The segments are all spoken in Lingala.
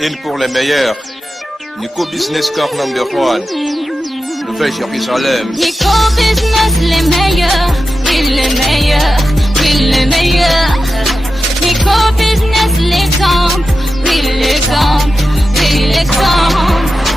Une pour les meilleurs. Nico Business Car number 1. Nouvelle Jérusalem. Nico Business les meilleurs. Oui les meilleurs. Oui les meilleurs. Nico Business l'exemple. Oui l'exemple. Oui l'exemple.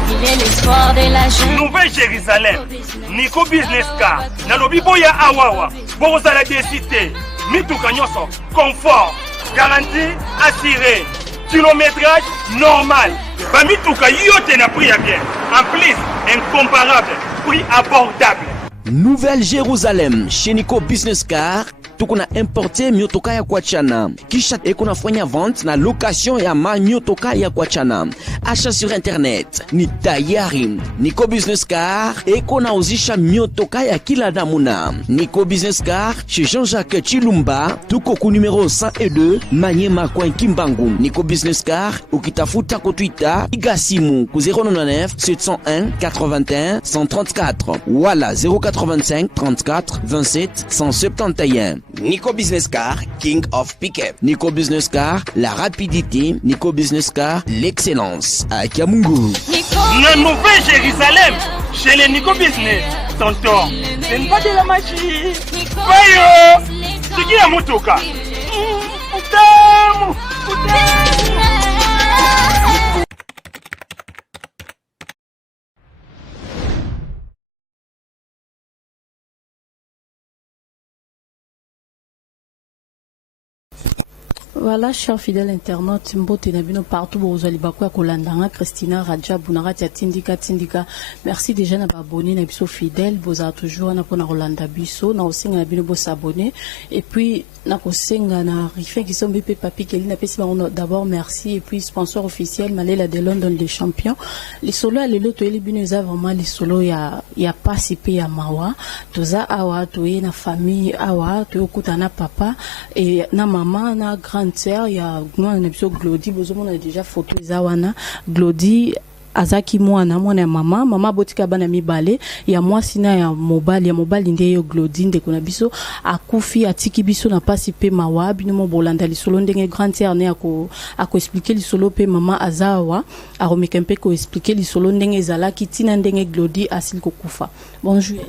Il est l'espoir de la jeune. Nouvelle Jérusalem. Nico Business Car. Nalobi boya awawa. Bozala décité. Mituka nyoso. Confort. Garantie assurée. Kilométrage normal. Bamituka yote na prix à bien. En plus, incomparable. Prix abordable. Nouvelle Jérusalem. Chez Nico Business Car. Tukuna importe miotoka ya kuachana. Kisha ekuna fanya vente na location ya ma miotoka ya kuachana. Achat sur internet ni tayari. Nico Business Car ekuna uzisha miotoka ya kila namuna. Nico Business Car chez Jean-Jacques Chilumba. Tuko ku numéro 102 Manyema Coin Kimbangu. Nico Business Car ukitafuta ko Twitter igasimu ku 099 701 81 134. Wala 085 34 27 171. Nico Business Car, King of Pickup. Nico Business Car, la rapidité. Nico Business Car, l'excellence. À Kiamungu. La Nouvelle Jérusalem, chez les Nico Business. Tonton, c'est une pas de la magie. Voyons, c'est qui a motoka? Voilà, chers fidèles internautes, mbote na bino partout vous allez bakwa kolandanga Christina Raja Bunarati Tindika Tindika. Merci déjà na abonné na biso fidèle, boza toujours na pona Rolanda biso, na osenga na bino bo s'abonner et puis na kosenga na rifin qui sont BP papi Kelly na pesi d'abord merci et puis sponsor officiel Malela de London les champions. Les solos à l'elo to eli bino za vraiment les solos ya participer ya mawa, toza awa to na famille awa to okutana papa et na maman na grande sœur ya moi na biso Glody bozomona déjà photo ezawana Glody azaki mwana ya mama botika bana mibale ya mwasi na ya mobali nde yo Glody nde kuna biso akufi atiki biso na pasi pe mawa bino mo bolanda lisolo ndenge grande sœur ne ako expliquer lisolo pe mama azawa aromeka mpe ko expliquer lisolo ndenge ezalaki tina ndenge Glody asili kokufa. Bonjour.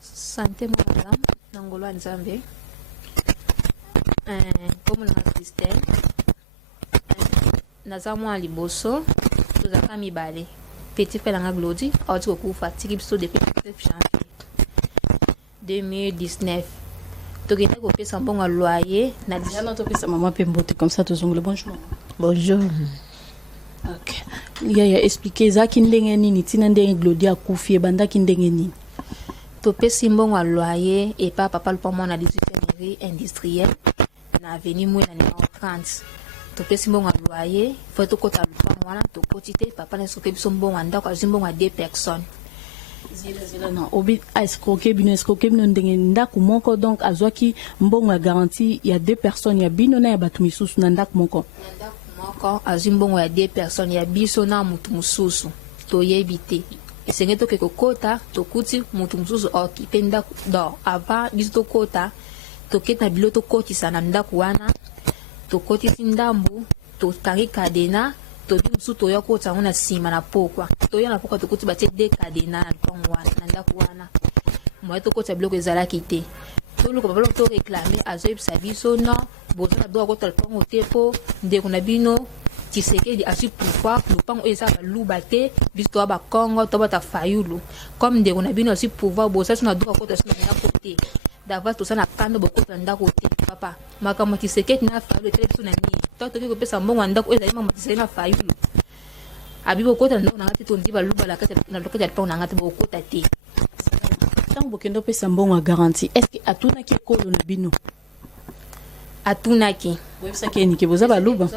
Santé madame nangolo nzambe. Comme le système, nazamwa liboso, nous avons mis balé. Petit frère langa Glody, a dit que fatigue depuis janvier 2019. Donc il a coupé son bon loyer. Na déjà notre pesa maman peut mbote comme ça tous ongle bonjour. Bonjour. OK. Il y a expliqué ça qui ndenge nini tina ndenge Glody a kufie banda ki ndenge nini. To pesi mbongo loyer et papa le pomme na 18 industriel. Na avenue moi na numéro 30 to pesi mbongo loyer faut to kota lupango wana to kotite papa na soke biso mbongo ndako azimbongo a 2 personnes zila na obi escroquer bino ndenge ndako moko donc azwaki mbongo ya garantie ya 2 personnes ya bino na ya batu misusu na ndako moko azimbongo ya 2 personnes ya biso na mutu mususu to yebite esenge to keko kota to kuti mutu mususu occupé ndako do avant biso to kota toketa biloto koti sana ndaku wana tokoti ndambu tokangi kadena todi musu toya kota ngona sima na pokwa toya na pokwa tokoti batie de kadena na pongo wana na ndaku wana moi tokota biloko ezalaki te toluka babalo to réclamer azoyeb sabiso no bozana do kota le pongo tepo ndeko na bino Tshisekedi a su pouvoir lupango eza baluba te biso ba Congo to bata fayulu comme ndeko na bino a su pouvoir bosa suna do kota suna na côté d'avance tout ça na kando beaucoup ndako te papa makambo Tshisekedi na fayulu te biso na ni to to ko pesa mbongo ndako eza mama Tshisekedi na fayulu abibo kota ndako na ngati to ndiba luba la kata na lokata pa na ngati bo kota te tango bokendo pesa mbongo a garantie est-ce que atuna ki kolo na bino atuna ki websa ke ni ke boza baluba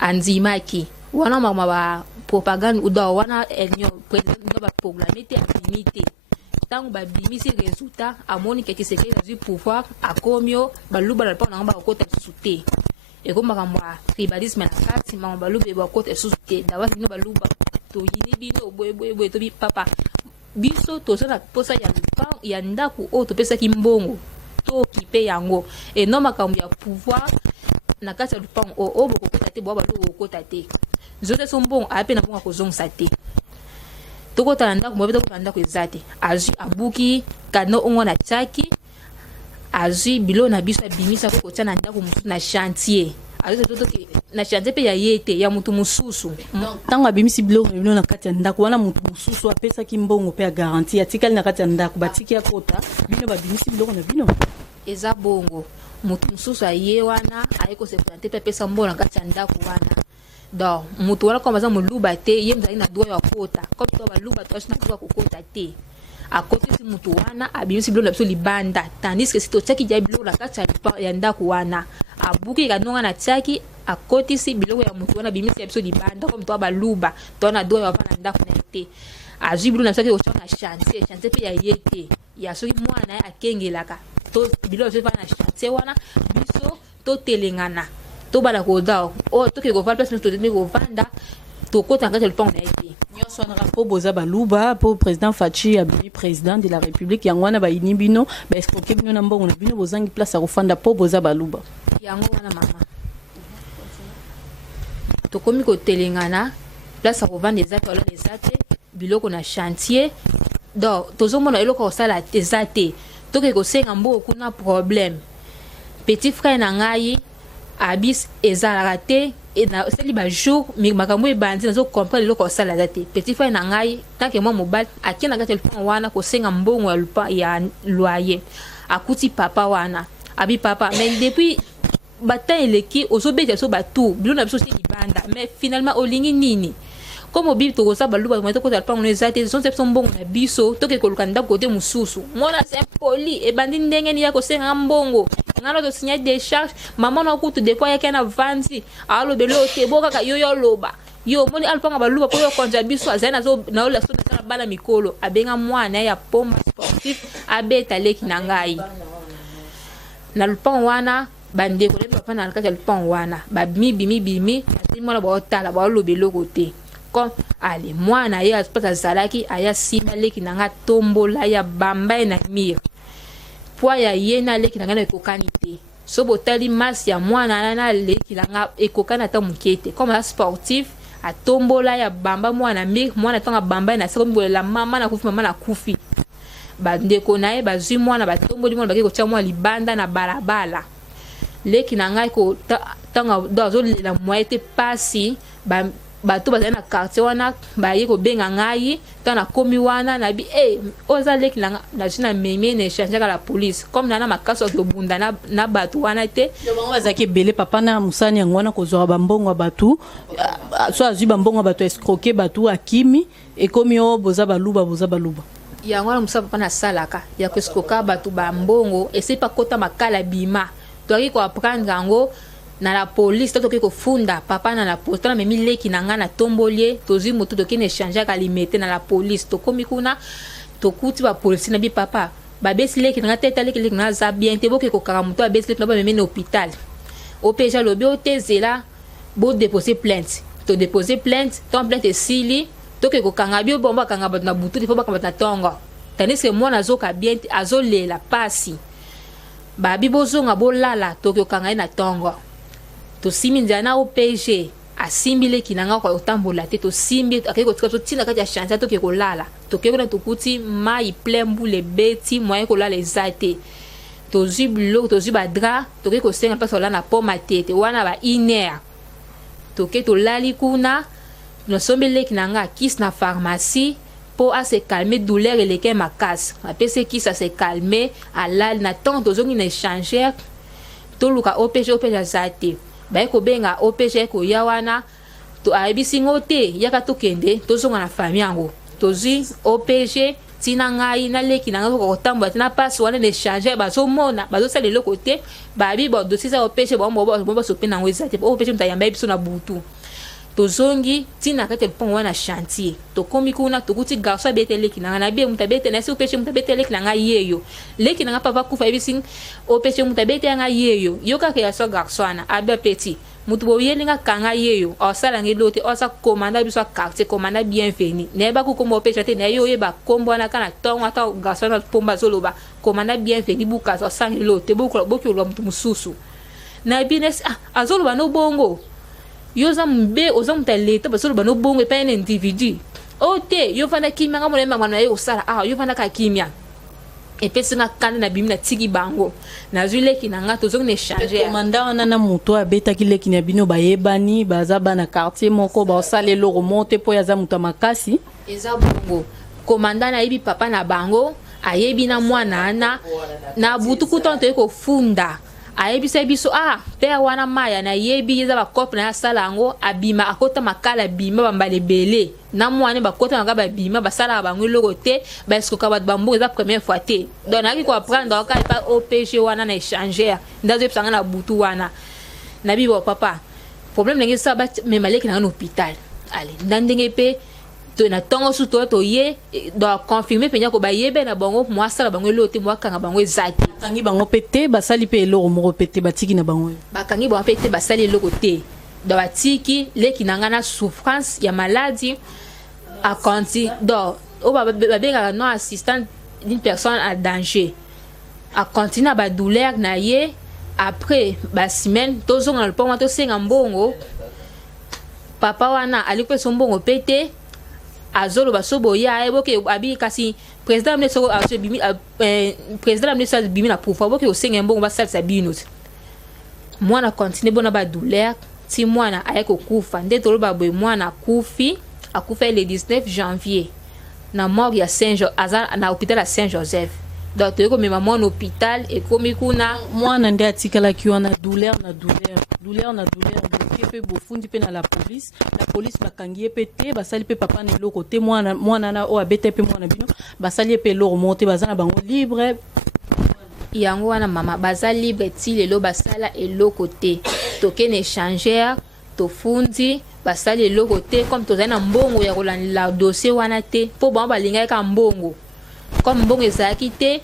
anzimaki wana mama ba propagande uda wana enyo president ba programme te affinité tango ba bimisi résultat amoni ke Tshisekedi na pouvoir akomio baluba na pa na ba kota suté et comme makamwa tribalisme na kati mama baluba ba kota suté dawa bino baluba to yini bino boye to bi papa biso to sana posa ya lupa ya ndaku o to pesa ki mbongo to kipe yango et non makambo ya pouvoir na kati ya lupango o bokokota te boba lo okota te nzoto so mbongo ape na bonga kozongisa te tokota na ndako mobe tokota na ndako eza te azwi abuki kano ongo na tiaki azwi bilo na biso abimisa ko kotia na ndako mosusu na chantier azwi totoke na chantier pe ya yete ya mutu mosusu ntango abimisi biloko na bino na kati ya ndako wana mutu mosusu apesaki mbongo mpe ya garanti atikali na kati ya ndako batiki ya kota bino babimisi biloko na bino eza bongo mutu mosusu aye wana aye kosepresente mpe apesa mbongo na kati ya ndako wana donc mutu wana koma aza moluba te ye mzali na droit ya kota comme to baluba to na droit kokota te akotisi mutu wana abimisi biloko na biso libanda tandis que si totiaki dia biloko na kati ya ndako wana abuki kanonga na tiaki akotisi biloko ya mutu wana abimisi ya biso libanda comme to baluba to na droit ya vana ndako na te azwi biloko na biso kotia na chantier mpe ya ye te ya soki mwana ye akengelaka to biloko biso vana na chantier wana biso totelengana tobala koda o toke kovala place biso totende kovanda tokota na kati ya lupango na ye te nyonso wana po boza baluba po président Faci abimi président de la république yango wana bayini bino baescroke bino na mbongo na bino bozangi place ya kofanda po boza baluba yango wana mama tokomi kotelengana place ya kovanda eza te olala eza te biloko na chantier donc tozomona eloko kosala eza te toke kosenga mbongo kuna problème petit frère na ngai abis ezalaka te esali bajour makambo ebandi nazokomprendre eloko osala eza te petit frère na ngai tanke mwa mobali akei na kati ya lupango wana kosenga mbongo ya loyer akuti papa wana abi papa mais depuis bata eleki ozobeta so batu bilo na biso si libanda mais finalement olingi nini comme obibi tokosa baluba mwete kota lupango no eza te zonse biso mbongo na biso toke koluka ndako kote mosusu mwana c'est poli ebandi ndenge ni ya kosenga mbongo ngana to signer des charges maman na kutu de fois yake na vanzi alo belo te boka yo loba yo moni alpanga baluba po yo konja biso azana zo na ola so na bana mikolo abenga mwana ya pomba sportif abeta leki na ngai na lupango wana bandeko le papa na kati ya lupango wana bimi ati mwana ba otala ba lobelo kote comme ale mwana ya spata zalaki aya sima leki na nga tombola ya bamba na mir po ya yena leki na nga ekokani te so botali mas ya mwana na leki na nga ekokana ta mukete comme la sportif atombola ya bamba mwana mir mwana tanga bamba na seko mbolela mama na kufi bandeko na ye bazwi mwana batomboli mwana bakiko tia mwana libanda na balabala leki na nga ko tanga dozo la moite pasi bato bazali na quartier wana baye kobenga ngai tana komi wana na bi oza leki na jina meme na échange la police comme nana makaso kobunda na bato wana te bango bazaki ebele papa na musani yango wana kozwa bambongo bato so azwi bambongo bato escroquer bato akimi ekomi o boza baluba yango wana musa papa na salaka ya escroquer bato bambongo ese pa kota makala bima toki ko apprendre yango na la police toki ko funda papa na la police na memi leki na nga na tombolie tozi moto toki na échanger ka limite na la police to komi kuna to kuti ba police na bi papa ba besi leki na teta leki na za bien te boke ko kara moto ba besi leki na ba memi na hôpital opeja lobi otezela bo déposer plainte to déposer plainte ton plainte sili toki ko kanga bio bomba kanga ba na butu fo ba kamba na tongo tandis que moi nazoka bien azolela pasi ba bibozonga bolala toki ko kanga na tongo to simi ndiana OPG asimbile kinanga kwa utambola te to simbi akeko to tina kati ya chantier to ke kolala to ke kona to kuti mai plembu le beti moye kolala ezate to ziblo to zibadra to ke ko senga pa sola na poma tete wana ba iner to ke to lali kuna no sombele kinanga kis na pharmacie pour à se calmer douleur et les que makas apese kis à se calmer alal na temps to zongi na échanger to luka OPG azate ba ko benga OPG ko yawana to aibisi ngote yaka to kende to zonga na famille yango to zi OPG tina ngai na leki na ngako kotambo tina passe wana ne changer ba zo mona ba zo sale le côté ba bi bo dossier za OPG bo bo so pena ngweza te OPG mtayamba biso na butu to zongi tina kate pon wana chantier to komi kuna to kuti garso bete leki na na bi mutabete na si OPG mutabete leki na ngai yeyo leki na papa kufa ibisi OPG mutabete nga yeyo yoka ke ya so garso ana abe petit mutu bo yelinga kanga yeyo o sala ngelote o sa commanda biso quartier commanda bienvenu ne ba ku kombo OPG te na yo yeba kombo na kana tonga ata garso na pomba zoloba commanda bienvenu buka so sangelote boko lo mutu mususu na bines azolo bano bongo yo za mbe oza mutaleta basolo bano bongo pa un individu ote yo fanda kimia ngamo na mama na yo sala yo fanda ka kimia et puis singa kanda na bimina tiki bango na zule kinanga tozo ne changer commandant wana na muto abeta kile kinya bino bayebani baza bana quartier moko ba sale lo remonte po ya za muto makasi eza bongo commandant na yibi papa na bango ayebi na mwana na butuku tonto ko funda ayebi se biso père wana maya na yebi eza ba couple na sala ngo abima akota makala bima bambale belé na mwana ba kota nga ba bima ba sala bango loko te ba esko ka ba bambo eza première fois te donc na ki ko apprendre ka pa OPG wana na échanger ndazo psanga na butu wana na bibo papa problème ngi sa ba me maleki na hôpital allez ndandenge pe na tongo su to ye do confirmer penya ko ba yebe na bango moi sala bango lote moi kanga bango ezaki kangi bango pete basali pe eloko moko pete batiki na bango bakangi bango pete basali eloko te do batiki leki nanga na souffrance ya maladie a conti do o ba benga non assistant d'une personne en danger a continue ba douleur na ye après ba semaine tozo na le poma to senga mbongo papa wana alikwe sombongo pete azolo basobo ya eboke abi kasi président amne so bimi président amne so bimi na pouvoir boke osenga mbongo ba salsa binut mwana continue bona ba douleur ti mwana ayeko kufa nde tolo ba boy mwana kufi akufa le 19 janvier na morgue ya Saint-Joseph na hôpital à Saint-Joseph donc to ko mema mwana hôpital e komi kuna mwana nde atikala ki wana douleur pe bofundi pe na la police bakangi pe te basali pe papa ne loko te mwana na o abete pe mwana bino basali pe loko monte bazana bango libre yango wana mama baza libre ti lelo basala eloko te toke ne changer to fundi basali eloko te comme tozana mbongo ya kolanda dossier wana te po bango balinga ka mbongo comme mbongo ezaki te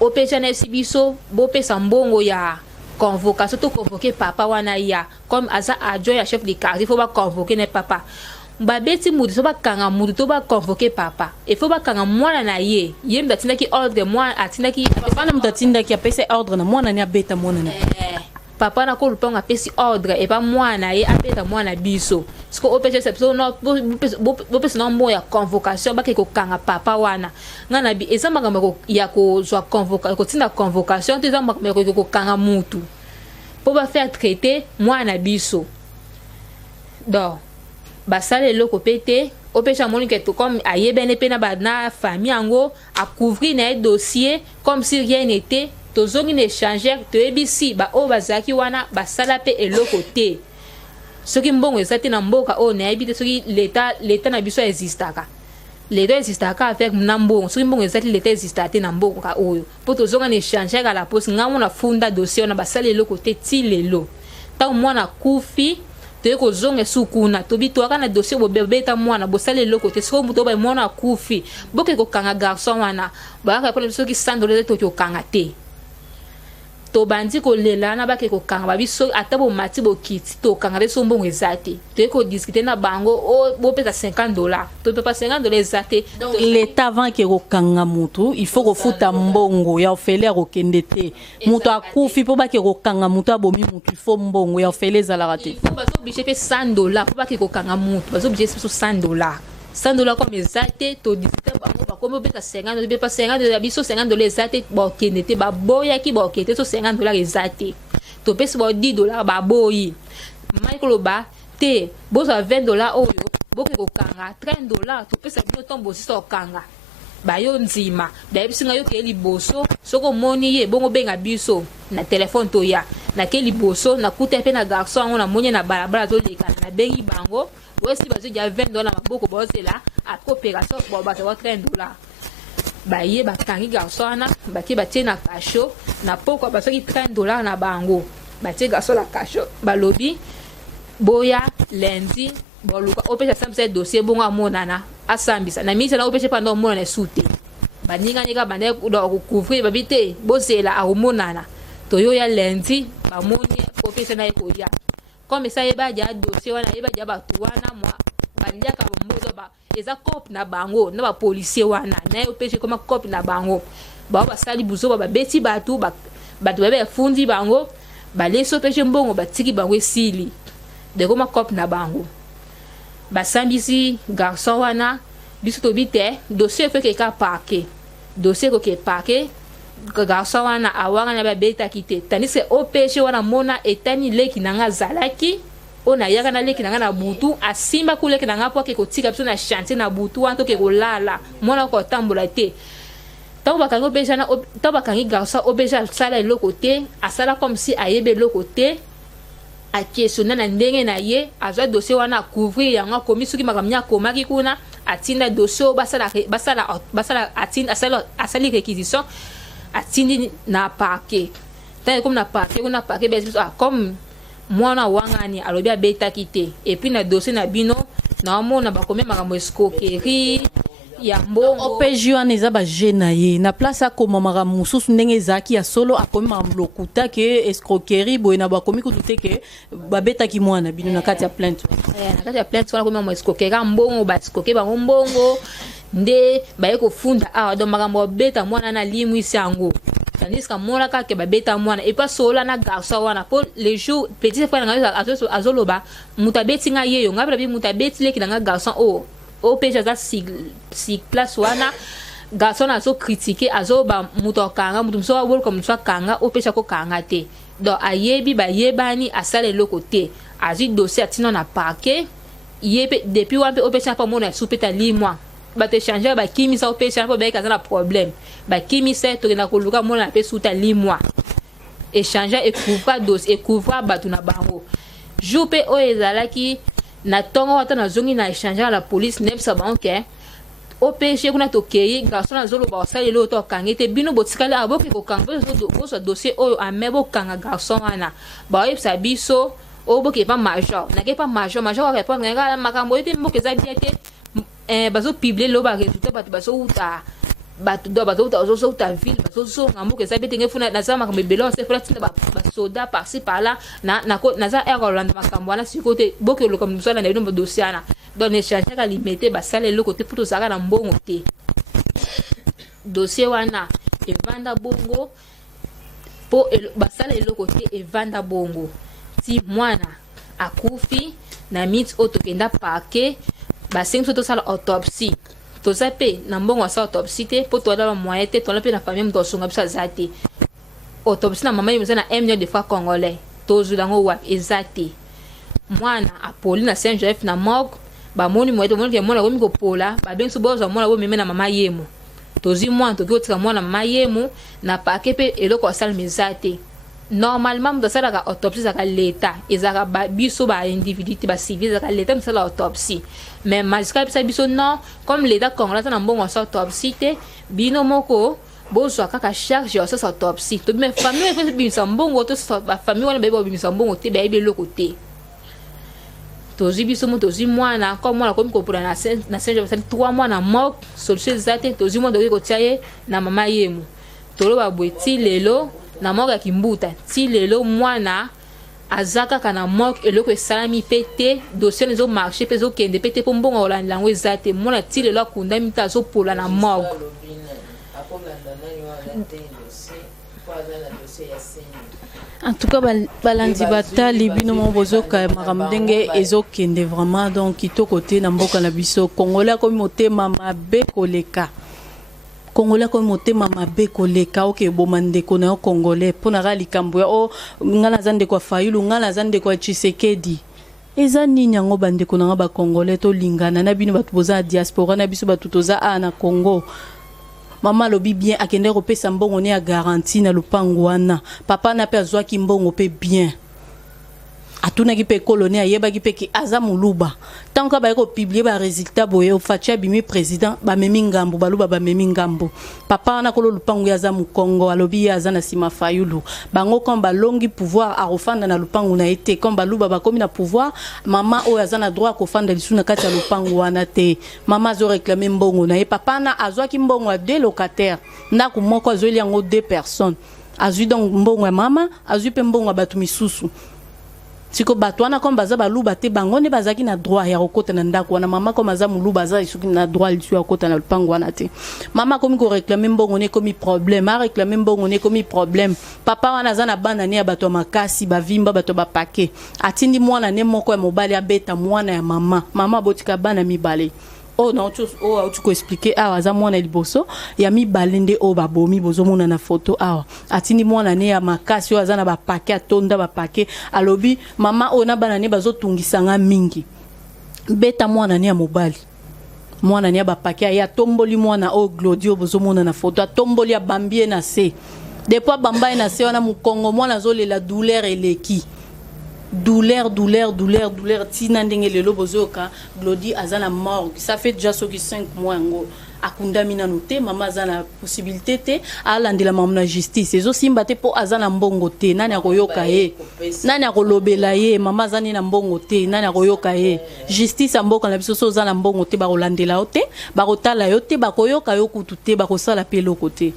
opecha na sibiso bo pesa mbongo ya convocation to convoquer papa wana ya comme aza adjoint ya chef de quartier faut ba convoquer ne papa ba beti mudu so ba kanga mudu to ba convoquer papa il faut ba kanga mwana na ye mdatinda ki ordre mwana atinda ki papa na mdatinda ki apesa ordre na mwana ni abeta mwana na papa na ko luponga pesi ordre et pas mwana ye apeta mwana biso parce que opese sepso no bo pesa no mo ya convocation ba ke ko kanga papa wana ngana bi ezamba ngamako ya ko zwa convocation ko tinda convocation te zamba ngamako ko kanga mutu po ba faire traiter mwana biso donc basale loko pete opesa moni ke to comme ayebene pe na ba na famille ango a couvrir na dossier comme si rien n'était tozongi ne changer to ebisi ba o bazaki wana basala pe eloko te soki mbongo ezati na mboka o na ebite soki l'état na biso existaka l'état existaka avec na mbongo soki mbongo ezati l'état existate na mboka oyo po tozonga ne changer ka la poste ngamo na funda dossier na basala eloko te ti lelo ta mwana kufi to ko zonga sukuna to bitwaka na dossier bo bebeta mwana bo sala eloko te so muto ba mwana kufi boke ko kanga garçon wana ba ka pole soki sandole to ko kanga te to bandi ko lela na ba ke ko kanga ba biso atabo mati bo kiti to kanga le sombo ngezate to ko discuter na bango o bo pesa $50 to pe pas $50 ezate donc l'état avant ke ko kanga mutu il faut ko futa mbongo ya ofele ko kendete mutu akufi po ba ke ko kanga mutu abomi mutu il faut mbongo ya ofele za la rate il faut ba so biche pe $100 po ba ke ko kanga mutu ba so biche so $100 $100 comme ezate to discuter bango ba comme beta $50 be pas $50 ya biso $50 ezate ba kendete ba boya ki ba kete so $50 ezate to pesi ba $10 ba boyi Michael ba te boza $20 oyo boke ko kanga $30 to pesa bino tombo so kanga ba yo nzima ba bisinga yo ke liboso soko moni ye bongo benga biso na téléphone to ya na ke liboso na kuta pe na garçon on na monya na balabala to leka na bengi bango aussi bazo ya $20 maboko bozela a coopération bo ba $30 ba ye ba kangi garçon na ba ke ba tie na kasho na poko ba soki $30 na bango ba tie garçon la kasho ba lobi boya lundi boluka opesa samse dossier bongo amonana asambisa na misa na opesa pendant mona sute baninga nika bande do couvrir babite bozela a omonana to yo ya lundi ba moni opesa na ekoya comme ça eba ja dossier wana eba ja batu wana moi bandia ka mbozo ba eza cop na bango na ba policier wana na opesa comme cop na bango ba sali buzo ba beti batu ba batu ba fundi bango baleso peche mbongo batiki bango esili de koma cop na bango basambisi garçon wana biso tobite dossier fe ke ka parquet dossier ko ke parquet garçon wana awanga na babeta kite tandis que OPG wana mona etani leki nanga zalaki ona yaka na leki nanga na butu asimba kuleki nanga po ke kotika biso na chantier na butu wanto ke kolala mona ko tambola te tango bakangi OPG na tango bakangi garçon OPG sala eloko te asala comme si ayebe eloko te a questionner na ndenge na ye azwa dossier wana couvrir yango komi soki makamnya komaki kuna atinda dossier basala atinda asali réquisition atindi na parquet tant comme na parquet kuna parquet comme mwana wangani alobi abetaki te et puis na dossier na bino na mona bakomi makambo escroquerie ya mbongo OPG wana eza bagena ye na place akoma makambo mosusu ndenge ezalaki ya solo akomi makambo lokuta ke escroquerie boye na bakomi kutu te ke babetaki mwana bino na kati ya plainte na kati ya plainte wana komi makambo escroquerie mbongo baescroquer bango mbongo nde baye kofunda awa donc makambo babeta mwana na limwisi yango tandis que mona kaka babeta mwana et pas sola na garçon wana pour les jours petit frère nga azoloba mutabeti nga yeyo ngabela bi mutabeti leki nga garçon o peja za si place wana garçon azo critiquer azo ba mutokanga mutu so wol comme so kanga o peja ko kanga te donc ayebi ba yebani asale loko te azi dossier atino na parquet yebe depuis wa o peja pa mona soupeta limwa ba te changer ba kimi sa o peja po ba kazana problème ba kimi se to na koluka mona pe suta limwa échanger et couvrir dossier et couvrir batu na bango joupe o ezalaki na tongo wata na zongi na échanger la police nebsa banque OPG kuna tokei garçon na zolo ba sala lo to kangete bino botikala aboki ko kanga so dossier oyo amebo kanga garçon wana ba yebsa biso oboki pa major na ke pa major ka répondre ngala makambo ete mboke za biete bazo publier lo ba résultat batu bazo uta batu do bazo uta ville bazo so ngambo ke za biete ngefuna na za makambo belon se fula tina ba soda par-ci par-là na za Rolanda makambo wana sikote boki lo comme ça na ndo dossier ana donc échange ka limité basala le côté pour ça na mbongo te dossier wana evanda bongo po basala le côté evanda bongo ti mwana akufi na mit otokenda parquet basengi to sala autopsie to zape na mbongo sa autopsie te po to la moyen te to la pe na famille mto songa bisa zate autopsie na mama yimza na 1 million de francs congolais to zulango wa ezate mwana apoli na Saint Joseph na morgue ba moni mweto moni ke mwana komi ko pola ba benso boza mwana bo meme na mama yemu tozi mwana to kotika mwana mama yemu na pakepe eloko sal mezate normalement mdo sala ka autopsie za ka leta ezaka ba biso ba individu ba civil za ka leta msala autopsie mais magistrat bisa biso non comme l'état congolais na mbongo sa autopsie te bino moko bozo kaka charge ya sa autopsie to mais famille fait bimisa mbongo to ba famille wana ba bimisa mbongo te ba ibe loko te tozi biso mo tozi mwana comme mwana komi kopura na Saint-Jean 3 mois na mort solution zate tozi mwana doki kotiaye na mama yemu tolo ba bweti lelo na mort ya kimbuta ti lelo mwana azaka kana mort eloko esalami pete dossier nezo marché pezo kende pete po mbongo olanda ngo zate mwana ti lelo akunda mita zo pola na mort en tout cas balandi batali bino mo bozoka makambo ndenge ezokende vraiment donc kitoko na mboka na biso congolais komi motema mabe koleka congolais komi motema mabe koleka oke boma ndeko na yo congolais mpona kaka likambo ya o ngana aza ndeko ya Fayulu ngana aza ndeko ya Tshisekedi eza nini yango bandeko na nga bacongolais tolingana na bino bato boza na diaspora na biso bato toza a na Congo. Mama lobi bien akende kopesa mbongo ne ya garantie na lupango wana papa na pe azwaki mbongo pe bien atuna ki pe colonie ayeba ki pe ki aza muluba tant ka ba ko publier ba résultat boye ofatia bimi président ba memi ngambo baluba ba memi ngambo papa na kolo lupango ya za mu Congo alobi ya za na sima Fayulu bango comme ba longi pouvoir a refanda na lupango na été comme baluba ba komi na pouvoir mama o ya za na droit ko fanda lisuna kati ya lupango wana te mama zo réclamer mbongo na ye papa na azwaki mbongo ya deux locataires na ku moko azoli yango deux personnes azui donc mbongo ya mama azui pe mbongo ya batu misusu. siko bato wana comme baza baluba te bango nde bazaki na droit ya kokota na ndako wana mama comme aza muluba aza isuki na droit lisu ya kokota na lupango wana te mama komi ko réclamer mbongo ne komi problème a réclamer mbongo ne komi problème papa wana aza na bana ne ya bato makasi bavimba bato bapake atindi mwana ne moko ya mobali abeta mwana ya mama botika bana mibale oh non tu ko expliquer awa za mwana liboso ya mibale nde o babomi bozomona na photo awa atindi mwana ne ya makasi o aza na bapake atonda bapake alobi mama ona bana ne bazotungisanga mingi beta mwana ne ya mobali mwana ne ya bapake ya tomboli mwana o Glodio bozomona na photo atomboli ya bambie na se depuis bamba na se wana mukongo mwana zolela douleur eleki douleur tina ndenge lelo bozoka Glody azana morgue ça fait déjà soki 5 mois ngo akunda mina noté mama azana possibilité te alandela mamu na justice ezo simba te po azana mbongo te nani akoyoka ye nani akolobela ye mama azani na mbongo te nani akoyoka ye justice amboka na biso so azana mbongo te bakolandela yo te bakotala yo te bakoyoka yo kutu te bakosala pe loko te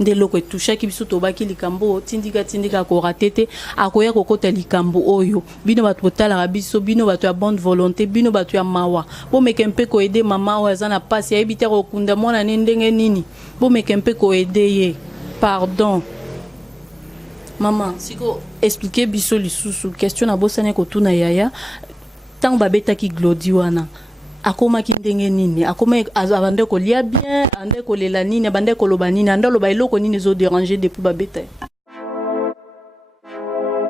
nde loko etushaki biso tobaki likambo tindika ko ratete akoya kokota likambo oyo bino bato botalaka biso bino bato ya bonne volonté bino bato ya mawa bomeke mpe ko aider mama oyo aza na pasi ayebi te kokunda mwana ne ndenge nini bomeke mpe ko aider ye pardon mama siko expliquer biso lisusu question na bosane kotuna yaya tango babetaki Glody wana akoma kindenge nini akoma abande ko lia bien ande ko lela nini abande ko loba nini ande loba eloko nini zo déranger depuis babeta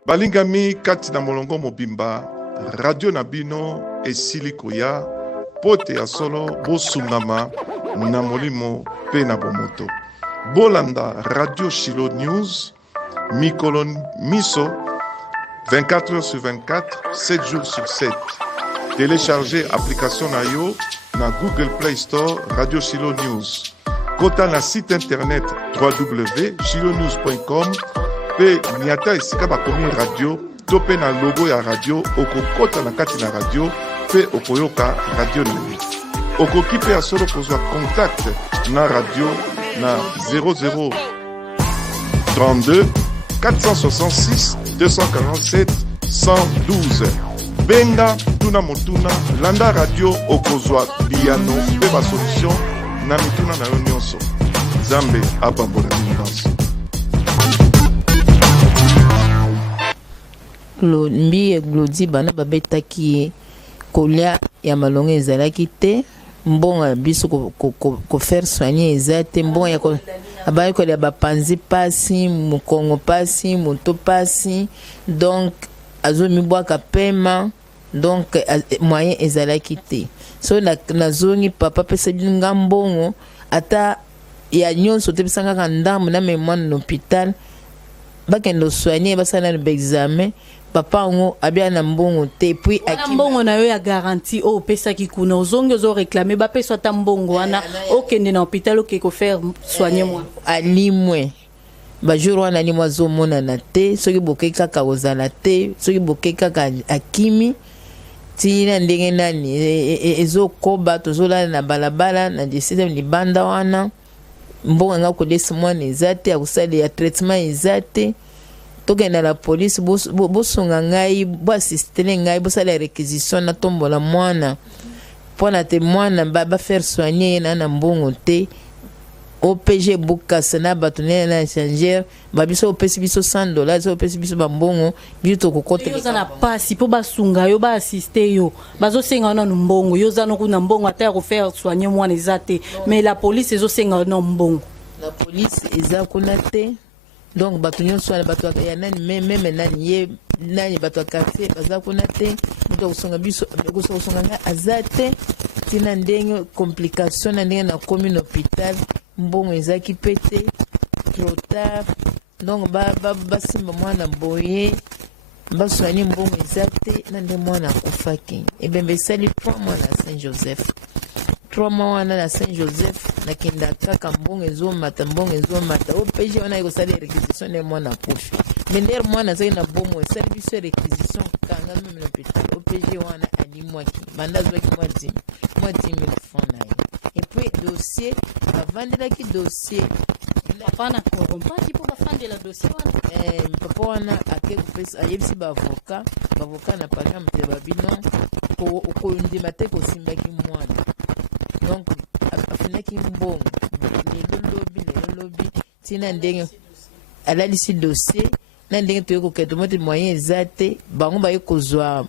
balingami kati na molongo mobimba radio na bino esili koya pote ya solo bosungama na molimo pe na bomoto bolanda radio Shilo News mikolo miso 24 heures sur 24 7 jours sur 7. Téléchargez application na yo na Google Play Store Radio Shilo News. Kota na site internet www.shilonews.com pe niata esika bakomi radio to pe na logo ya radio okokota na kati na radio pe okoyoka radio nini. Okoki pe ya solo kozwa contact na radio na 00 32 466 247 112. Benga tuna motuna landa radio okozwa biano pe ba solution na mituna na yo nyonso Zambe apambola nyonso Mbi Glody bana babetaki kolia ya malongo ezalaki te mbonga biso ko faire soigner ezate mbonga ya ko abaye ko ya bapanzi pasi mukongo pasi moto pasi donc azo mibwaka pema donc moyen ezalaki te so na zongi papa pesa binga mbongo ata ya nyonso te bisanga ka ndamu na memwana na hôpital bakendo soigner basala na examen papa ngo abia na mbongo te puis aki mbongo na yo ya garantie o pesa ki kuna ozongi ozo réclamer ba pesa ta mbongo wana okende na hôpital oke ko faire soigner moi alimwe bajuru wana ni mwazo mona na te soki boke kaka ozala te soki boke kaka akimi tina ndenge nani ezo koba tozola na balabala na disite libanda wana mbongo nga ko desi mwana ezate akusali ya traitement ezate tokenda la police bosunga ngai bo assistele ngai bo sala réquisition na tombola mwana pona te mwana ba faire soigner na mbongo te OPG bukasa na batonela na échangeur babiso opesi biso $100 opesi biso bambongo bito kokote yo na pasi po basunga yo ba assister yo bazo senga na mbongo yo zano kuna mbongo ata ko faire soigner mwana ezate mais la police ezo senga na mbongo la police eza kuna te donc bato nyonso wana bato ya nani meme nani ye nani bato ya quartier baza kuna te mutu kusonga biso kusonga nga azate tina ndenge complication na ndenge na commune hôpital mbongo ezaki pete trop tard donc basimba mwana boye baswani mbongo ezate na nde mwana akufaki ebembe esali 3 mois na Saint-Joseph 3 mois wana na Saint-Joseph nakenda kaka mbongo ezomata OPG wana ekosala réquisition ne mwana akufi mender mwana azali na bomo esali biso réquisition kanga meme na hôpital OPG wana alimwaki banda zwaki mwa 10,000 francs na ye et puis dossier bavandelaki dossier papa na corrompaki po bafandela dossier wana papa wana ake kopesa ayebisi bavoka na par exemple babino kondima te kosimbaki mwana donc afunaki mbongo lelo lobi tina ndenge alalisi dossier na ndenge toye koketa mote moyen eza te bango baye kozwa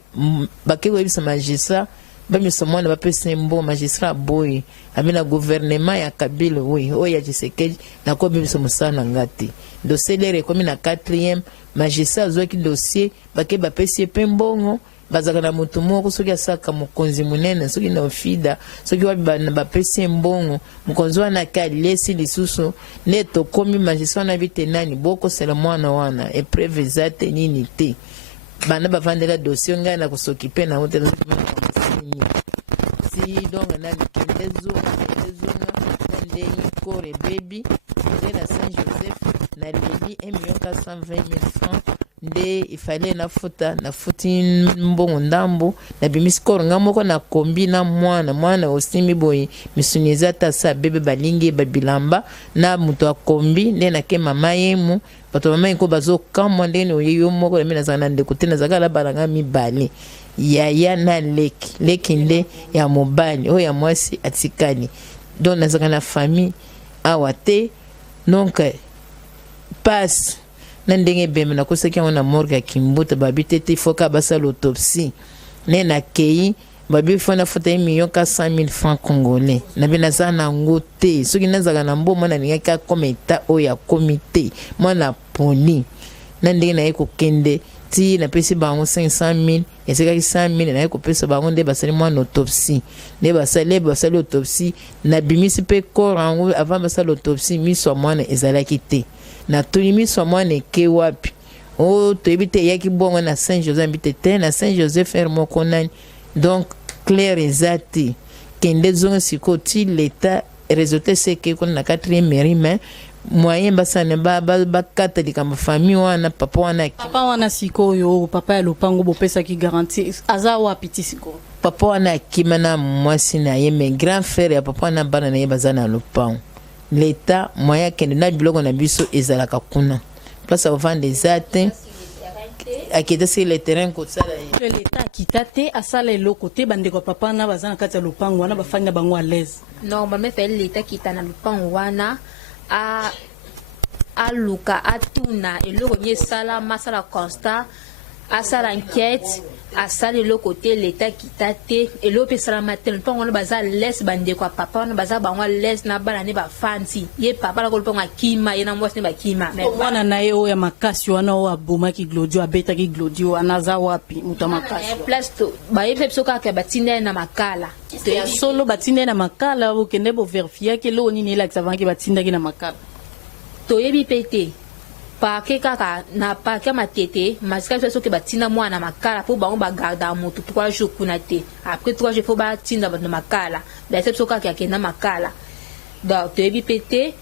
bake koyebisa magistrat bamisa mwana bapesa mbongo magistrat boye amena gouvernement ya Kabila oui oyo ya Tshisekedi nako bimisa mosala na nga te dossier lere ekomi na 4e magistrat azwaki dossier bake bapesi pe mbongo bazaka na moto moko soki asaka mokonzi munene soki na ofida soki wabi bapesi mbongo mokonzi wana ka lesi lisusu ne tokomi magistrat na bite nani bokosela mwana wana epreuve eza te nini te bana bavandela dossier ngai na kosokipe na hotela si donc na likendezo na ndenge kore baby na Saint Joseph na leli 1,420,000 francs nde ifale nafuti mbongo ndambo na bimisi koro nga moko na kombi na mwana osimi boye misuniza ta sa bebe balingi babilamba na muto akombi nde na ke mama yemu bato mama yeko bazokamwa ndenge oyeyo moko na mina zana ndeko te na zakala balanga mibale yaya na leki nde ya mobali oyo ya mwasi atikani donc nazaka na famille awa te donc passe na ndenge bembe na kosaki yango na morgue ya Kimbuta babi tete foka basala autopsie ne na kei babi fona fota 1,400,000 francs congolais na bina za na ngote soki nazaka na mbo mwana ningaka kometa oya komite mwana poni na ndenge na yeko kende ti na pesi bango 500,000 esekaki 100,000 na yeko pesa bango nde basali mwana autopsie nde basali autopsie na bimisi pe corps yango avant basala autopsie miso mwana ezalaki te na tulimiso mwana eke wapi toyebi te eyaki bongo na Saint Joseph mbite te na Saint Joseph ere moko nani donc clair eza te kende zongo siko ti leta résultat seke kuna na 4e mairie mais moyen basane bakata likambo famille wana papa wana sikoyo papa ya lopango bopesaki garantie aza wapi ti siko papa wana akima na mwasi na ye mais grand frère ya papa wana bana na ye baza na lopango l'État moyen kende na biloko na biso ezalaka kuna place à vendre des ates akita sur le terrain ko sala l'État kitate asala eloko te bandeko papa na bazana kati ya lopango wana bafanya bango à l'aise normalement fait l'État kita na lopango wana a luka atuna eloko nye sala masala constat asala enquête asala eloko te l'État kitate eloko sala matin lopango wana baza laisse bandeko papa wana baza bango laisse na bana ne bafanti ye papa la lopango akima ye na mwasi ne bakima wana na ye oya makasi wana o aboma ki glodio abeta ki glodio anaza wapi muta makasi place to ba ye pepso ka batinda na makala te solo batinda na makala o kende bo vérifier ke lo nini la savant ke batinda ki na makala to yebi pete pa ke kaka na pa ke matete masika so ke batinda mwana makala po bango ba garda moto 3 jours kuna te après 3 jours faut ba tinda ba makala ba sepso kaka ke na makala donc to yebi pete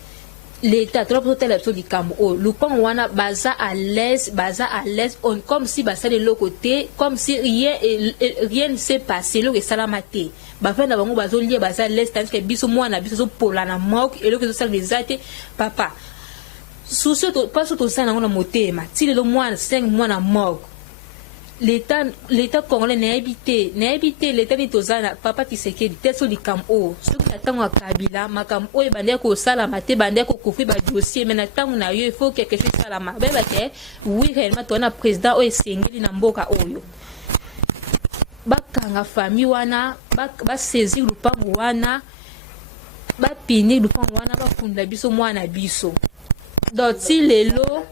l'État trop total absolu kambo o lupon wana baza à l'aise on comme si basa de l'autre côté comme si rien ne s'est passé lo que salamate ba fa na bango bazo lié baza à l'aise tandis que biso mwana biso pola na mok et lo que ça les ate papa souci to pas to ça na ngona motema ti le mwana 5 mois na mok l'État congolais n'a habité l'État ni tozana papa Tshisekedi teso likambo soki atango akabila makambo oyo bande ko sala mate bande ko kofi ba dossier mais na tango na yo il faut quelque chose sala ma beba te oui réellement tona président oyo sengeli na mboka oyo bakanga famille wana ba saisir lupango wana ba pini lupango wana ba funda biso mwana biso donc si lelo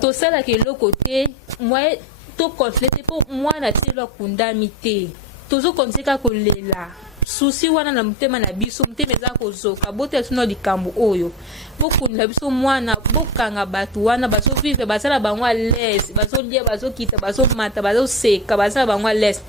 to sala ke lo côté moi to conflété pour moi na tilo kundami te tozo konseka kolela souci wana na mutema na biso mutema za kozoka bote tuno likambo oyo bokunda biso mwana bokanga batu wana baso vivre basala bango les baso lia baso kita baso mata baso seka basala bango les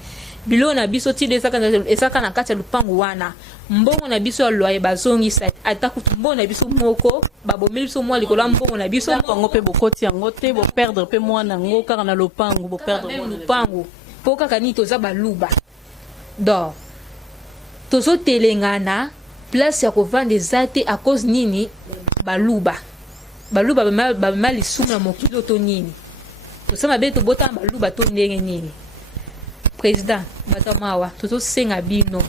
bilo na biso ti de esaka na kati ya lupango wana mbongo na biso loye bazongisa atako mbongo na biso moko babomeli biso mwa likolo mbongo na biso bango pe bokoti yango te bo perdre pe mwana ngo kaka na lopango bo perdre lupango po kaka ni toza baluba donc tozo telengana place ya kovanda ezate à cause nini baluba bamali suma mokilo to nini tosala mabe tobotana baluba to ndenge nini. Président bato mawa tozosenga bino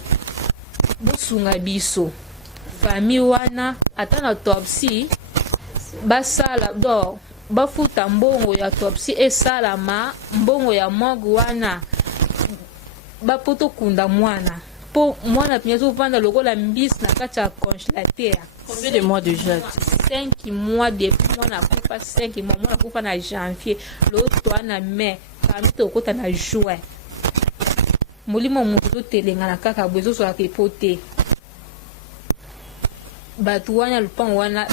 bosunga biso famille wana ata na autopsie basala do bafuta mbongo ya autopsie esalama mbongo ya morgue wana bapoto kunda mwana po mwana penya zovanda lokola mbisi na kati ya congélateur. Combien de mois déjà? 5 mois depuis mwana kufa 5 mois mwana kufa na janvier l'autre wana mai kami tokota na juin molimo moto totelenga na kaka bwezo so akepote batu wana lupango wana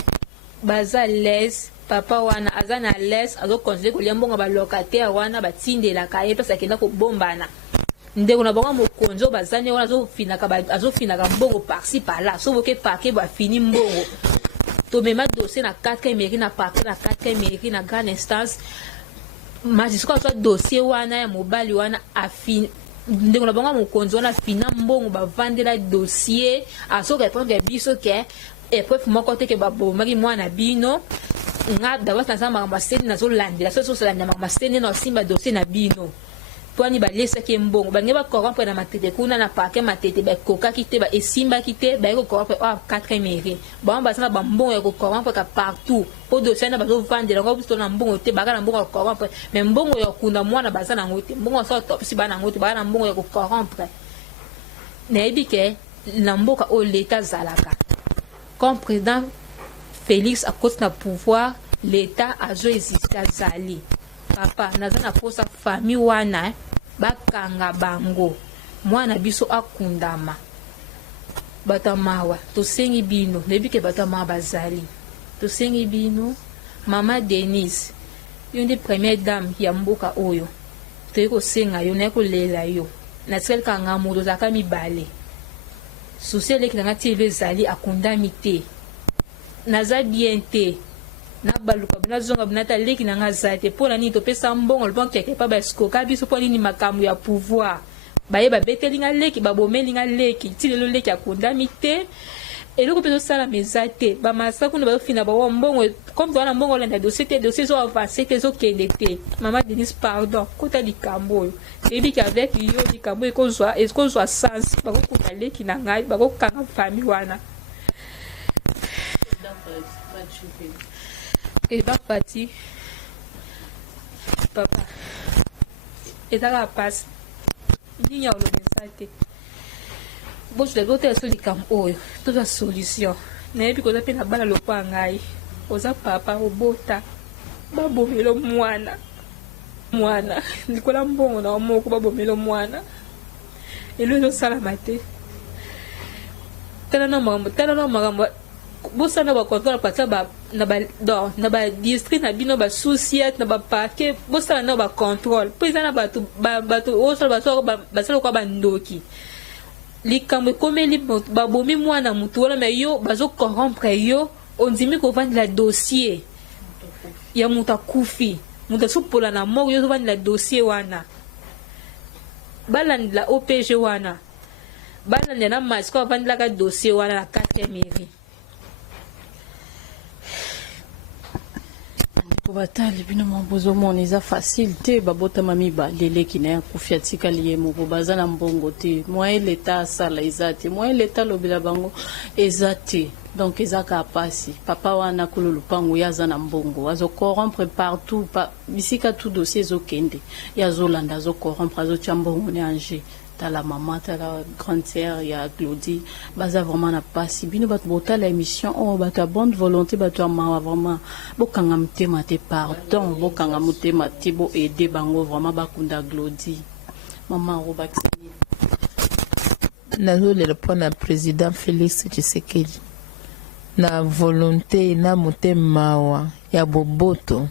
baza les papa wana aza na les azokonsidere kolia mbongo balocataire wana batindelaka ye mpasi akenda kobombana ndeko na bango mokonzi oyo bazani wana azofinaka mbongo parci pala soboke parke bafini mbongo tomema dossier na 4e mairie na parke na 4e mairie na grande instance magistrat azwa dossier wana ya mobali wana afini ndeko na bango mokonzi wana afina mbongo bavandela dossier asoka epreuve ya biso ke epreuve moko te ke babomaki mwana bino nga davant naza makambo aseni nazolandela so sosolandela makambo aseni na osimba dossier na bino po ani balesaki mbongo bange bacorrompre na matete kuna na parke matete bakokaki te esimbaki te baye kocorrompre oyo 4e mairie bango basala bambongo ya kocorrompre ka partout po dossier na bazovandela yango biso na mbongo te baka na mbongo ya kocorrompre mais mbongo ya kunda mwana baza nango te mbongo asala autopsie bana nango te baka na mbongo ya kocorrompre nayebi ke na mboka oyo leta azalaka comme président Félix akoti na pouvoir l'État azo existe azali papa naza na posa famille wana bakanga bango mwana biso akundama batamawa tosengi bino nebike batamawa bazali tosengi bino mama Denise yo ndi première dame ya mboka oyo toyi kosenga yo naye kolela yo natikali kanga moto ozalaka mibale susi eleki nanga ti elo ezali akundami te naza bien te na baluka bina zonga bina ta leki nanga za te mpo na nini topesa mbongo lobongo keke pa basikoka biso mpo nini makambo ya pouvoir baye babeteli nga leki babomeli nga leki ti lelo leki akundami te eloko mpe tosala meza te bamasa kuna bazofina bawa mbongo comme towana mbongo olanda dossier te dossier ezoavance te ezokende te mama Denise pardon kota likambo oyo eyebiki avec yo likambo ekozwa sens bakokunda leki na ngai bakokanga famille wana bapati papa ezaka pasi ndinya olobesa te bozwela botala so likambo oyo tozwa solution nayebi koza mpe na bana lokwa ngai oza papa obota babomelo mwana likola mbongo na moko babomelo mwana elo ezosalama te tala na makambo bosana bacontrole pata na badistrict na bino basouciate na baparke bosala na bacontrole mpo eza na bato basala kwa bandoki likambo ekomeli babomi mwana mutu wana me yo bazocorrompre yo ondimi kovandela dossier ya mutu akufi mutu asopola na moko yo ozovandela dossier wana balandela OPG wana balandela na masiko bavandelaka dossier wana na 4e mairie batali bino mabozomona eza facile te babotama mibale eleki na ya kufi atikali ye moko baza na mbongo te moyen leta asala eza te moyen leta alobela bango eza te donc ezaka pasi papa wana kolo lupango ye aza na mbongo azocorrompre partout bisika tout dossier ezokende ye azolanda azocorrompre azotya mbongo ne ange tala mama tala grande sœur ya Claudie baza vraiment na pasi bino bato botala émission oh bato ya bonne volonté bato ya mawa vraiment bokanga motema te pardon bokanga motema te bo aider bango vraiment bakunda Claudie mama robakisi nazolela mpo na président Félix Tshisekedi na volonté na motema mawa ya boboto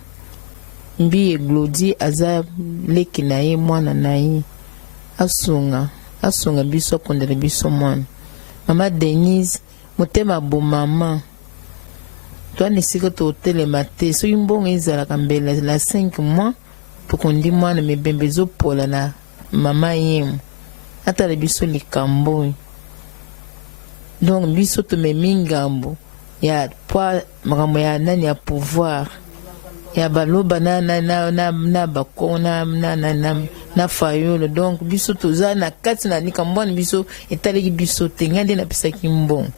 mbiye Claudie aza leki na ye mwana na ye asunga biso akondela biso mwana mama Denise motema bo mama twana esika totelema te soki mbongo ezalaka mbele la 5 mois tokondi mwana mibembe ezopola na mama yemu atala biso likambo donc biso tomemi ngambo ya makambo ya nani ya pouvoir ya baloba na bako na fayolo. Donc biso toza na kati na nika mbwana biso etaleki biso te ngande na pisaki mbongo.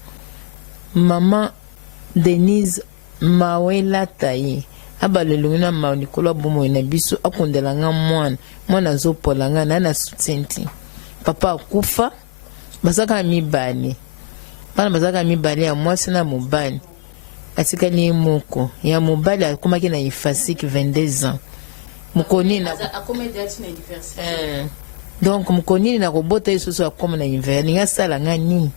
Maman Denise Mawela Taye abalelungu na mawo nikolo bomo na biso akondela nga mwana zopola nga na soutien. Papa akufa basaka mibali bana bazaka mibali ya mwasi na mobali atikali moko ya mobali akomaki na ifasiki 22 ans mukoni na donc mukoni na kobota isusu akoma na hiver ninga sala nga nini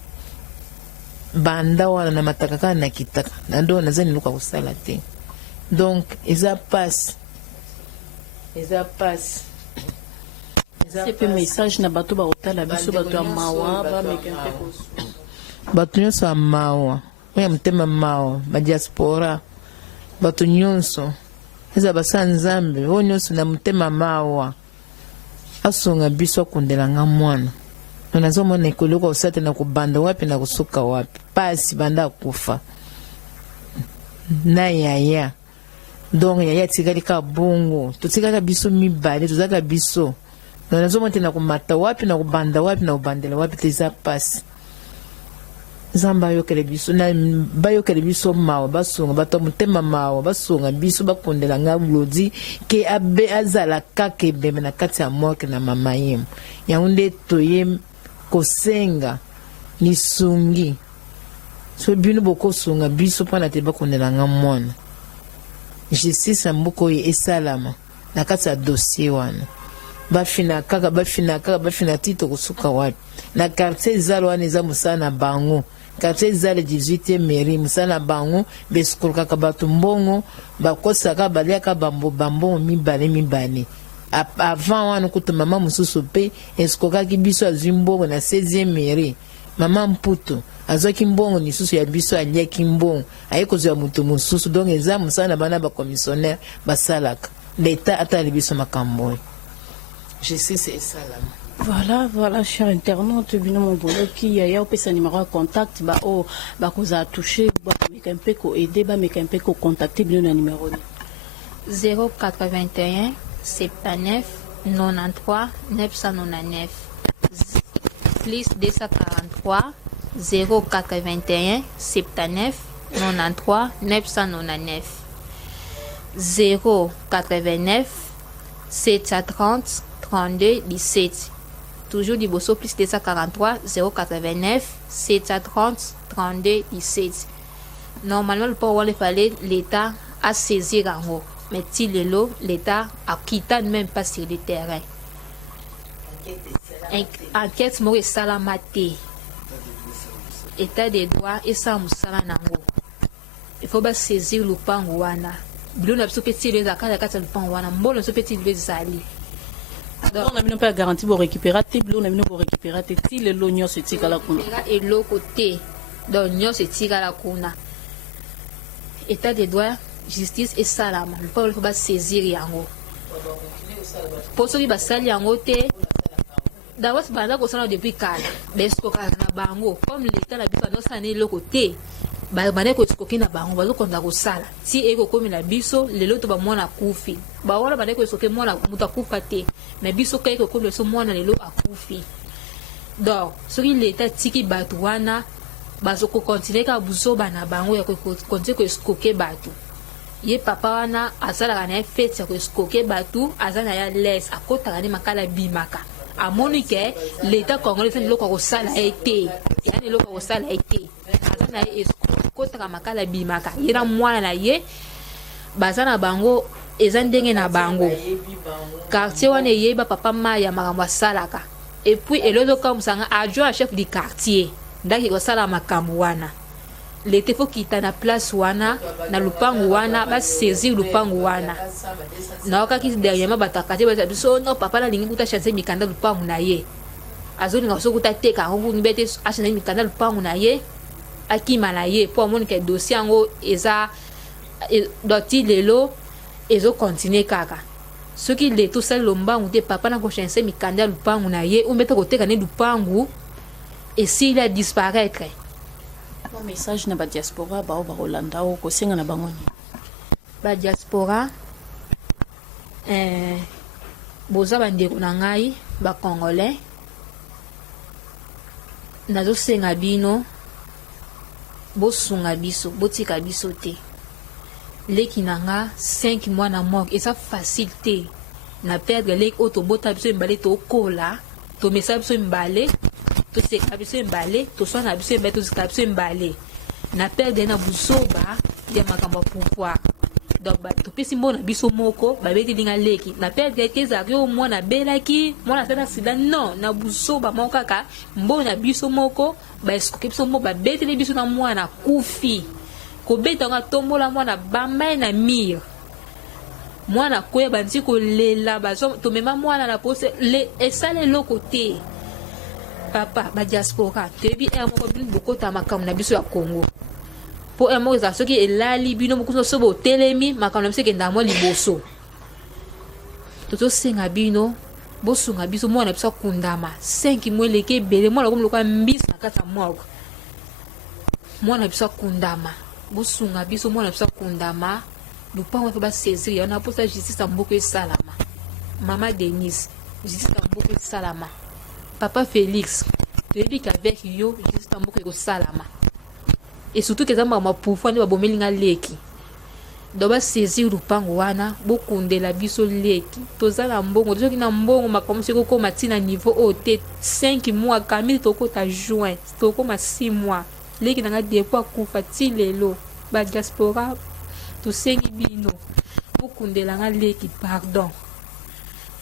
banda wana na matakaka na kitaka na ndo nazani luka kusala te. Donc eza passe c'est peu message na bato ba otala biso bato ya mawa ba mekempe kosu bato nyonso ya mawa oya mutema mawa ba diaspora bato nyonso eza basa nzambe oyo nyonso na mutema mawa asunga biso akundela nga mwana nazomona ekoloka osate na kubanda wapi na kusuka wapi pasi banda akufa na yaya. Donc yaya tikali ka bongo totikaka biso mibale tozaka biso nazomona te na kumata wapi na kubanda wapi na kubandela wapi teza pasi. Zamba yokele biso na bayokele biso mawa basunga bato mutema mawa basunga biso bakondela nga lodi ke abe azala kake bembe na kati ya moke na mama yemu yaunde toye kosenga lisungi so bino bokosunga biso mpona te bakondela nga mwana justice mbuko ye esalama na kati ya dossier wana bafina kaka tito kusuka wapi na quartier ezalo wana eza mosala na bango quartier ezalo 18e mairie mosala na bango besukulukaka bato mbongo bakosaka baliaka bambongo mibale avant wana kutu mama mosusu mpe esukokaki biso azwi mbongo na 16e mairie mama mputu azwaki mbongo lisusu ya biso aliaki mbongo aye kozwa moto mosusu. Donc eza mosala na bana bacommissionnaire basalaka leta atali biso makambo oyo justice esalama. Voilà, cher internaute, bino mobolo qui yaya opesa numéro de contact ba o ba koza toucher ba mekampe ko aider ba mekampe ko contacter bino na numéro 081 79 93 999 plus 243 081 79 93 999 089 730 32 17. Toujours du bosso plus 243 089 730 32 17. Normalement, le pouvoir fallait l'État a saisi Rango. Mais l'État a quitté même pas sur le terrain. Enquête mori salamate. État des droits et sans moussala nango. Il faut pas saisir le pangouana. Bleu n'a pas petit les accords de quatre le pangouana. Mbolo n'a petit les zali. Donc on a mis pas garantie pour récupérer tes bleu, on a mis pour récupérer tes si le l'oignon se tire à la kuna. Et l'autre côté, l'oignon se tire à la kuna. État des droits, justice et salam. Le peuple faut pas saisir yango. Pour ceux qui va salir yango te. D'abord, c'est pendant qu'on s'en depuis calme. Mais ce qu'on a na bango, comme l'État n'a pas nos années le côté, bah bah qu'on se coquine na bango, bah qu'on a sala. Si ego comme la biso, les autres bah moi na koufi. Bah voilà bah qu'on se coquine moi na muta koufate. Mais biso quelque comme le son moi na les lots à koufi. Donc, ce qui l'État tiki batouana, bah ce qu'on continue qu'à bouso bah na bango ya qu'on continue que se coquer batou. Ye papa wana azala na fête ya que se coquer batou, azala ya laisse à côté de makala bimaka. À Monique, l'État congolais fait le loco sale a été. Il y a des locaux sale a été. Azana escota makala bimaka. Il y a moi na ye. Bazana bango ezandenge na bango. Quartier wana yeba papa maya makambo salaka. Et puis l'autre comme ça adjoint chef du quartier. Ndaki ko sala makambo wana. L'État faut quitter na place wana na lupangu wana ba saisir lupangu wana. Na wakati dernièrement batakati ba biso no papa la lingi kuta chance mikanda lupangu na ye. Azoni ngaso kuta teka ngo ngibete achana mikanda lupangu na ye. Akima na ye pour mon que dossier ngo eza doti lelo ezo continuer kaka. Ce qui le tout ça lomba ngute papa na ko chance mikanda lupangu na ye umbete ko teka ne lupangu et s'il a disparaître. Un message na ba diaspora ba Rolanda o ko senga na bango ni. Ba diaspora boza bandeko na ngai bacongolais nazosenga bino bosunga biso botika biso te leki na nga 5 mois na moko eza facile te na perdre leki oyo tobota biso mbale tokola tomesa biso mbale toseka biso mbale toswana biso mbale tozika biso mbale na perdre na buzoba ya makambo ya pouvoir donc topesi mbona biso moko babetelinga leki na perdre te ezalaki oyo mwana abelaki mwana asala sida non na buzoba moko kaka mbona biso moko baeskoke biso moko babeteli biso na mwana kufi kobeta nga tombola mwana bambaye na mire mwana koya bandi kolela tomema mwana na pose esala eloko te papa badiaspora toyebi ere moko bino bokota makambo na biso ya Congo po ere moko ezala soki elali bino mokuso so botelemi makambo na biso ekenda mwa liboso tozosenga bino bosunga biso mwana biso akundama 5 mois eleki ebele mwana komiloka mbisi na kati ya morgue mwana biso akundama bosunga biso mwana biso akundama lupango mpe basaisir yana mposa justice ya mboka esalama mama Denise justice ya mboka esalama papa Félix toyebi qu'avec yo justice ya mboka ekosalama et surtout keza mama pouvoir nde babomelinga leki do basaisir lupango wana bokundela biso leki toza na mbongo tozoki na mbongo makambo soki okoma ntina niveau oyo te 5 mois kamili tokota juin tokoma 6 mois leki nanga depo akufa ti lelo badiaspora tosengi bino bokundelanga leki pardon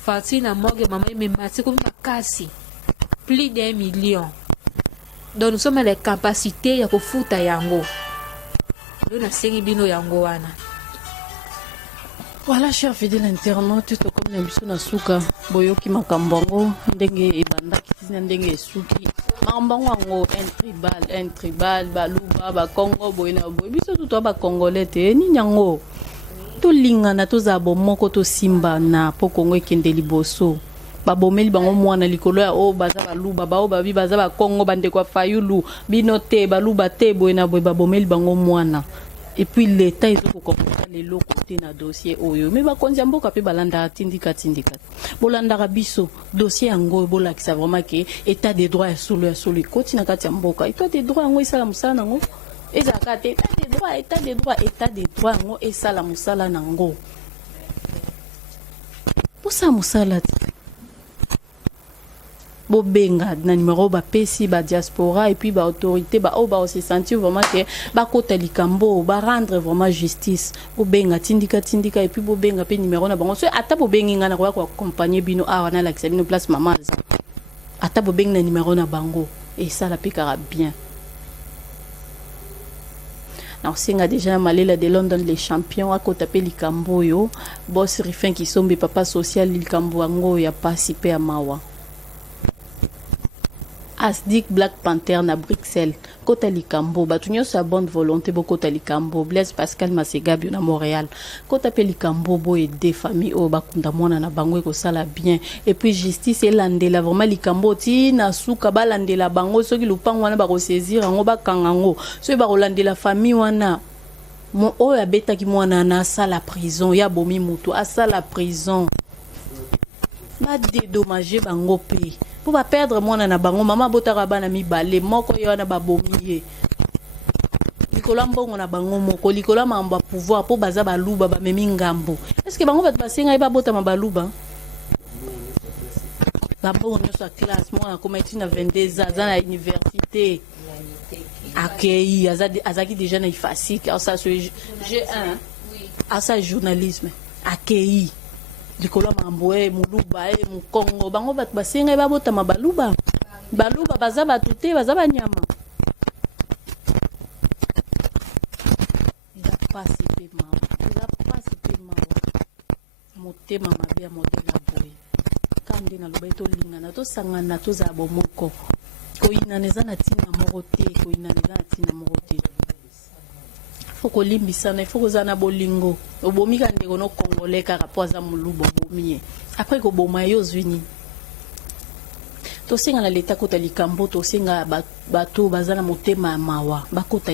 fati na morgue mama ememati komi makasi plus d'1 million donc nous sommes les capacités ya kofuta yango yo nasengi bino yango wana. Voilà, chers fidèles internautes, tout comme nous na suka boyoki makambongo ndenge ebandaki tina ndenge esuki makambongo un tribal baluba ba Congo boyena boy biso tout ba congolais te ni nyango to lingana to za bomoko to simba na po Congo ekende liboso babomeli bango mwana likolo ya o baza baluba ba o babi baza ba Congo bande kwa fayulu bino te baluba te boyena boy babomeli bango mwana. Et puis l'État ils ont compris les lots côté na dossier oyo mais ba konzi mboka pe balanda tindika bolanda biso dossier ngo bola ki ça vraiment que état des droits sur le côté na kati mboka état des droits ngo isala musala nango ezakate état des droits ngo esala musala nango pour ça musala bobenga na numéro ba pesi ba diaspora et puis ba autorité ba o ba se sentir vraiment que ba kota likambo ba rendre vraiment justice bobenga tindika et puis bobenga pe numéro na bango so ata bobengi ngana ko accompagner bino awa na l'accès bino place maman ata bobenga na numéro na bango et ça la pikara bien. Alors singa déjà malela de London les champions à kota pe likambo yo boss rifin qui sombe papa social likambo ngo ya participer à mawa Asdik Black Panther na Bruxelles, Kota Likambo, batunyo sa bonne volonté bo Kota Likambo, Blaise Pascal Masegabio na Montréal, Kota pe Likambo bo aider famille o bakunda mona na bango ko sala bien et puis justice elandela vraiment Likambo ti na suka balandela bango soki lupango wana ba ko saisir ngo bakangango, so ba kolandela famille wana mo o ya beta ki mwana na sala prison ya bomi mutu a sala prison. Ba dédommager bango pe pour pas perdre mwana na bango mama botaka bana mibale moko yo na babomiye likola mbongo na bango moko likola mamba pouvoir po baza baluba ba memi ngambo est-ce que bango bat basenga ba bota mabaluba la bongo nyosa classe mwana comme étude na 22 ans na université accueilli azaki déjà na ifasik ça G1 à ça journalisme accueilli likola mamboe muluba mukongo bango bat basenga ba bota mabaluba baluba baza batute baza banyama ila pasi pe mawa motema mabia modela boy kande na loba to lingana to sangana to za bomoko koina neza na tina morote koina neza na tina morote foko limbisana ifoko zana bolingo obomika ndeko no congolais kaka poza mulubo bomie après ko boma yo zwini to singa na leta kota likambo to singa bato bazana motema mawa bakota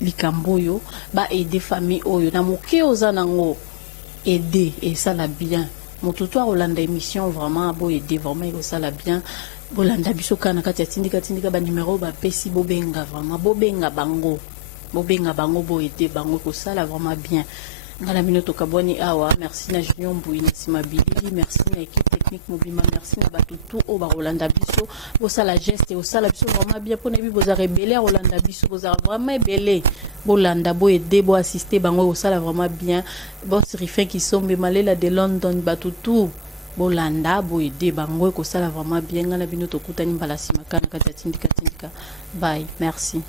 likambo yo ba aider famille oyo na moke ozana ngo aider et ça la bien moto toi Rolanda émission vraiment bo aider vraiment et ça la bien bolanda biso kana kati tindika ba numéro ba pesi bobenga vraiment bobenga bango bo aider bango ko ça la vraiment bien ngala minoto kaboni awa merci na Junior Mbui na Simabili merci na équipe technique Mobima merci na batutu o ba Rolanda biso bo ça la geste o ça la biso vraiment bien pour nebi boza rebelle Rolanda biso boza vraiment belé bolanda bo aider bo assister bango o ça la vraiment bien boss Rifin qui sont malela de London batutu bolanda bo aider bango ko ça la vraiment bien ngala minoto kutani mbala simakana kati tindika bye merci.